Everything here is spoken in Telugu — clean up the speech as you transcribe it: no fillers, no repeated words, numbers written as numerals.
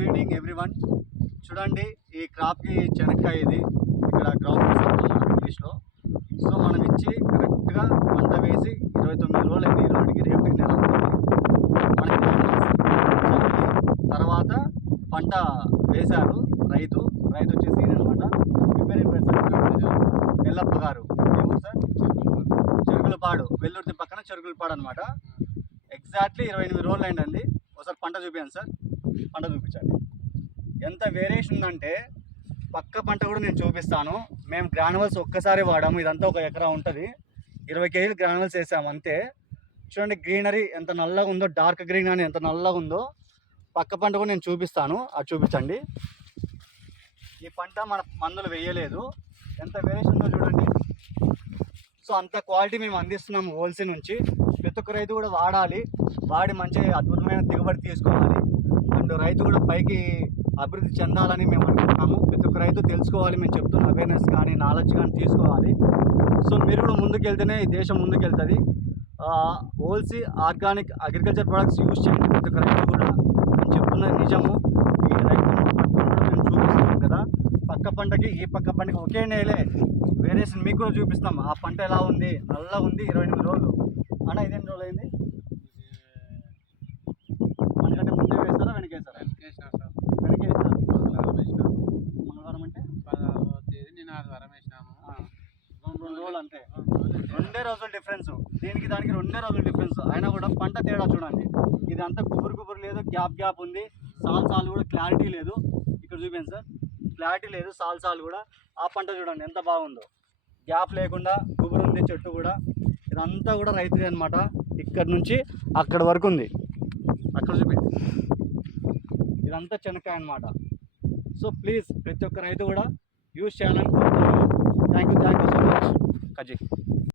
Good evening everyone. చూడండి, ఈ క్రాప్కి చెనక్కాయ ఇది ఇక్కడ గ్రౌండ్ ఇంగ్లీష్లో. సో మనం ఇచ్చి కరెక్ట్గా పంట వేసి 29 రోజులు అయింది. ఈ రోజుకి రేపటికి నెల అవుతుంది మనకి. తర్వాత పంట వేశారు రైతు వచ్చేసి అనమాట. ప్రిపేర్ అయిపోయారు ఎల్లప్ప గారు. ఏమో సార్, చెరుకులపాడు, వెల్లుర్తి పక్కన చెరుకులపాడు అనమాట. ఎగ్జాక్ట్లీ 28 రోజులు అయిందండి. ఒకసారి పంట చూపించండి సార్, పంట చూపించండి. ఎంత వేరియేషన్ ఉందంటే పక్క పంట కూడా నేను చూపిస్తాను. మేము గ్రానువల్స్ ఒక్కసారి వాడాము. ఇదంతా 1 ఎకరా ఉంటుంది. 20 కేజీలు గ్రానువల్స్ వేసాము అంతే. చూడండి గ్రీనరీ ఎంత నల్లగా ఉందో, డార్క్ గ్రీన్ అని ఎంత నల్లగా ఉందో. పక్క పంట కూడా నేను చూపిస్తాను, అది చూపించండి. ఈ పంట మన మందులు వేయలేదు, ఎంత వేరియేషన్ ఉందో చూడండి. సో అంత క్వాలిటీ మేము అందిస్తున్నాము హోల్సేల్ నుంచి. ప్రతి ఒక్క రైతు కూడా వాడి మంచి అద్భుతమైన దిగుబడి తీసుకోవాలి. అండ్ రైతు కూడా పైకి అభివృద్ధి చెందాలని మేము అనుకుంటున్నాము. ప్రతి ఒక్క రైతు తెలుసుకోవాలి, మేము చెప్తున్న అవేర్నెస్ కానీ నాలెడ్జ్ కానీ తీసుకోవాలి. సో మీరు కూడా ముందుకెళ్తేనే ఈ దేశం ముందుకెళ్తుంది. Wholesale organic agriculture products use చేయండి ప్రతి ఒక్క రైతు కూడా. నేను చెప్తున్నది నిజము. ఈ రైతు మేము చూపిస్తున్నాం కదా, పక్క పంటకి ఈ పక్క పంటకి ఒకే నేలే వేరియేషన్ మీకు కూడా చూపిస్తాం. ఆ పంట ఎలా ఉంది, నల్లగా ఉంది. 28 రోజులు అన్న. ఇదేం రోజులు అయింది? మనకంటే ముందే వేస్తారా వెనక వేస్తారా? వెనక వేస్తారు. మంగళవారం అంటే 16వ తేదీ నేను ఆదివారం వేసినాము. 2 రోజులు అంతే. 2 రోజుల డిఫరెన్స్. దీనికి దానికి 2 రోజుల డిఫరెన్స్. అయినా కూడా పంట తేడా చూడండి. ఇది అంతా గుబురు లేదు, గ్యాప్ ఉంది. సాలు కూడా క్లారిటీ లేదు. ఇక్కడ చూపించండి సార్, క్లారిటీ లేదు. సాలు కూడా. ఆ పంట చూడండి ఎంత బాగుందో, గ్యాప్ లేకుండా గుబురు ఉంది చెట్టు కూడా. ఇదంతా కూడా రైతుది అనమాట. ఇక్కడ నుంచి అక్కడ వరకు ఉంది. అక్కడ చూపించండి, ఇదంతా చెనక్కాయ అనమాట. సో ప్లీజ్ ప్రతి ఒక్క రైతు కూడా యూజ్ చేయాలని కోరుతున్నాను. Thank you so much. కజీ.